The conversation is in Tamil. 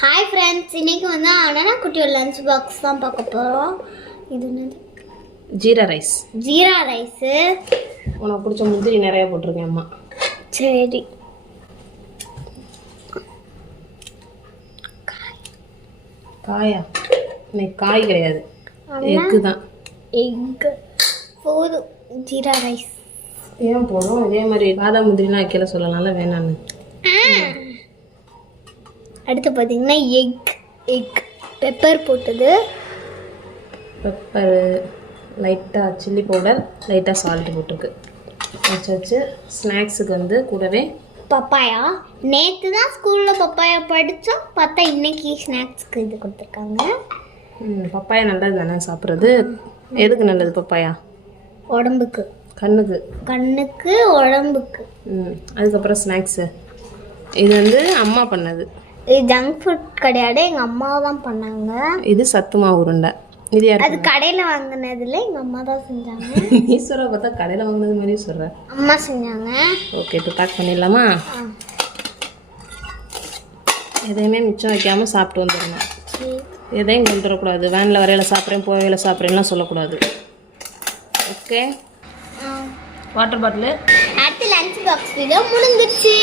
ஹாய் ஃப்ரெண்ட்ஸ், இன்னைக்கு வந்து அண்ணா குட்டியோட லஞ்ச் பாக்ஸ் தான் பார்க்க போகிறோம். இது என்னது? ஜீரா ரைஸ். ஜீரா ரைஸு. உனக்கு பிடிச்ச முந்திரி நிறைய போட்டிருக்கேன் அம்மா. சரி. காயா? இன்னைக்கு காய் கிடையாது, எக்கு தான். எக்கு போதும். ஜீரா ரைஸ் ஏன் போதும்? இதே மாதிரி பாதாம் முந்திரிலாம் வைக்கல சொல்லலாம்ல, வேணான்னு. அடுத்து பார்த்தீங்கன்னா எக் பெப்பர் போட்டது. பெப்பரு, லைட்டாக சில்லி பவுடர், லைட்டாக சால்ட்டு போட்டிருக்கு. வச்சு ஸ்நாக்ஸுக்கு வந்து கூடவே பப்பாயா. நேற்று தான் ஸ்கூலில் பப்பாயா படித்தோம், பார்த்தா இன்னைக்கு ஸ்நாக்ஸுக்கு இது கொடுத்துருக்காங்க. பப்பாயா நல்லது தானே சாப்பிட்றது? எதுக்கு நல்லது பப்பாயா? உடம்புக்கு, கண்ணுக்கு உடம்புக்கு. அதுக்கப்புறம் ஸ்நாக்ஸு இது வந்து அம்மா பண்ணது. இது ஜங்க் ஃபுட் கிடையாது, எங்கள் அம்மா தான் பண்ணாங்க. இது சத்து மாவு உருண்டை. இது யார்? அது கடையில் வாங்கினதுல எங்கள் அம்மா தான் செஞ்சாங்க. நீ சொல்கிற பார்த்தா கடையில் வாங்கினது மாதிரி சொல்கிற. அம்மா செஞ்சாங்க. ஓகே, இப்போ பேக் பண்ணிடலாமா? எதையுமே மிச்சம் வைக்காமல் சாப்பிட்டு வந்துடணும். எதையும் கொண்டு வரக்கூடாது. வேனில் வரையில் சாப்பிட்றேன், போவையில் சாப்பிட்றேன்லாம் சொல்லக்கூடாது. ஓகே. Water bottle. அடுத்து லஞ்ச் பாக்ஸ் வீடியோ முடிஞ்சிருச்சு.